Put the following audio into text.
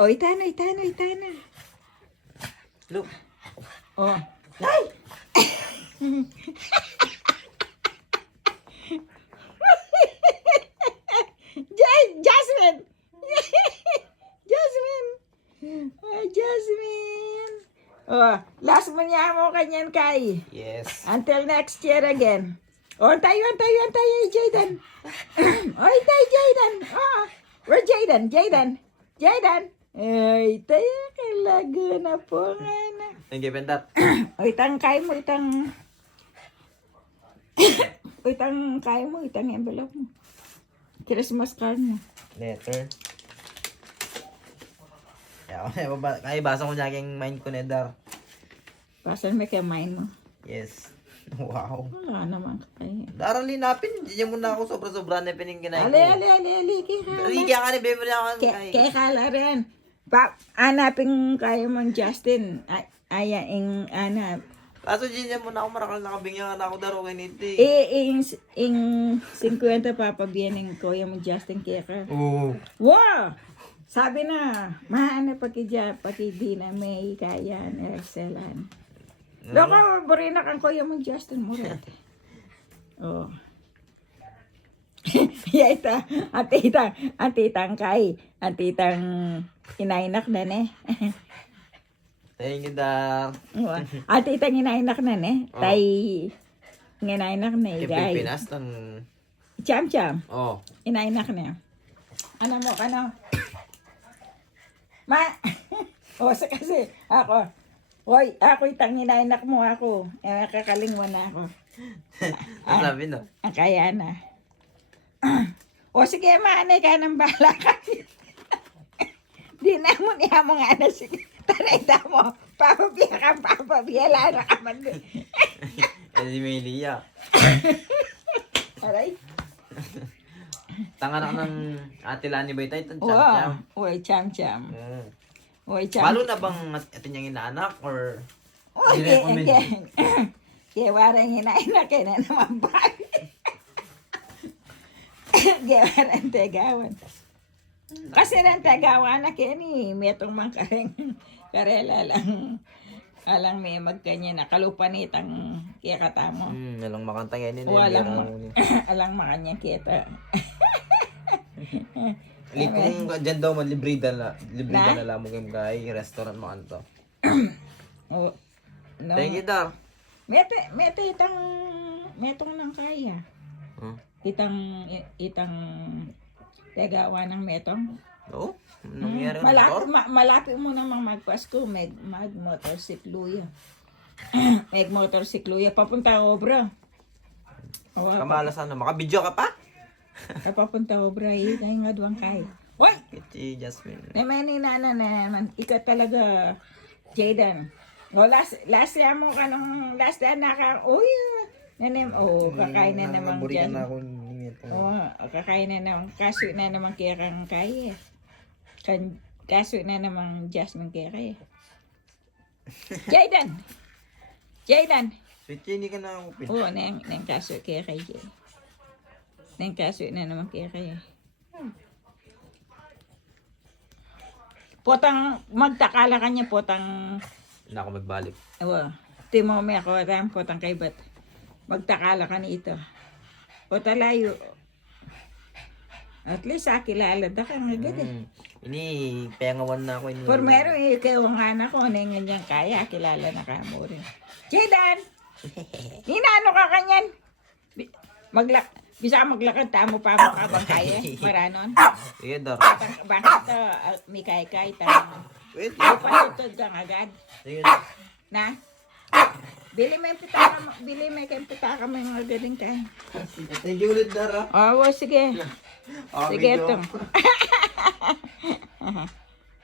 Oitana. Look. Oh. Ay! Jasmine! Jasmine! Oh, last mo niya mo kanyan kay. Yes. Until next year again. Oh, tayo, Jayden. Oy, tayo, Jayden. Oh, where Jayden? Ay, tayo, kalago na po nga na. Thank you, Pentat. Oy, kay mo, kay mo, envelope mo. Christmas card mo. Letter. Kaya basa ko niya yung mind ko, Nedar. Pasan may kamain mo. Yes. Wow. Wala naman kaya. Darang linapin. Hindi mo na ako sobra-sobra na piningkinay ko. Ali, Hindi kaya ka ni Bebe na ako. Kaya kala rin. Anapin kayo mong Justin. Ing anap. Kaso dyan mo na ako marakal nakabingyan na ako daro kay Niti. Ing 50 papabiyanin ko yung Justin Keka. Oo. Wow! Sabi na, maana pati di na may kaya na Excelan. Loko, burina kang kuya mo Justin Murat. Oh. Yaita, atitang inainak na ne. Thank you, Dar. Atitang inainak na ne. Tay, inainak na igay. Pilipinas ng... Cham. Oh. Inainak na. Ano mo, kasi ako. Hoy, ako itang inainak mo ako. Kakalingwan na ako. Ang sabi no? Ang kaya na. Sige, maanay ka ng bala ka. Di na mo niya mo nga na sige. Tanay mo. Papabiyala na ka man doon. Si Melia. Aray. Tanga na ng Ate Lani ba ito? Itong Wow. cham-cham. Uy, cham. Uy, cham. Balo na bang ito niyang inaanak or... Uy, Hindi na kaya warang inainak kaya na naman ba? Kaya warang tegawan. Kasi rin tegawan na kaya ni metong mang karela lang. Alang may magkanya na kalupanitang kaya katamo. Alang makanta ngayon yun. Alang makanya kita. Kung dyan daw man, libre na lang mo kay restaurant mo kanto. No. Thank you, Dar. Metong nang kaya. Itang tegawa ng metong. Oo? Nangyari ng Malapit mo namang magpasko, mag-motorsiklo yan. Mag-motorsiklo yan. Papunta obra. Kamala sana. Makabidyo ka pa? Papunta obra. Kaya nga duwang kaya. Uy! Kiti Jasmine. Naman ni Nana naman. Ika talaga, Jayden. Last year mo ka nung last year uy! Kakain na naman dyan. Kakain na naman. Kaso na naman kaya kang kaya. Kaso na naman Jasmine kaya kaya. Jayden! Sweet hindi ka na upin. Oo, nang kaso kaya kaya Jay. Nang kaso na naman kaya kaya. Potang magtakala kanya potang... Hindi ako magbalik. Timo may ako potang kay bat. Magtakala ka nito. Potalayo. At least kilala da ka nga gadi. Ini pengawan na ako ini. Por meron ikaw ang anak ko nang ganyan kaya kilala na ka mo rin. Jayden! Hinano ka kanyan? Bisa maglakad tamo pa mo kabang kaya. Maranon. Sige, Dar. Bakit may kay tamo. Wait. Patutod kang agad. Sige, Dar. Na? Bili may pitaka may mga galing kaya. Thank you ulit, Dar. Oo, sige. Sige Video. ito.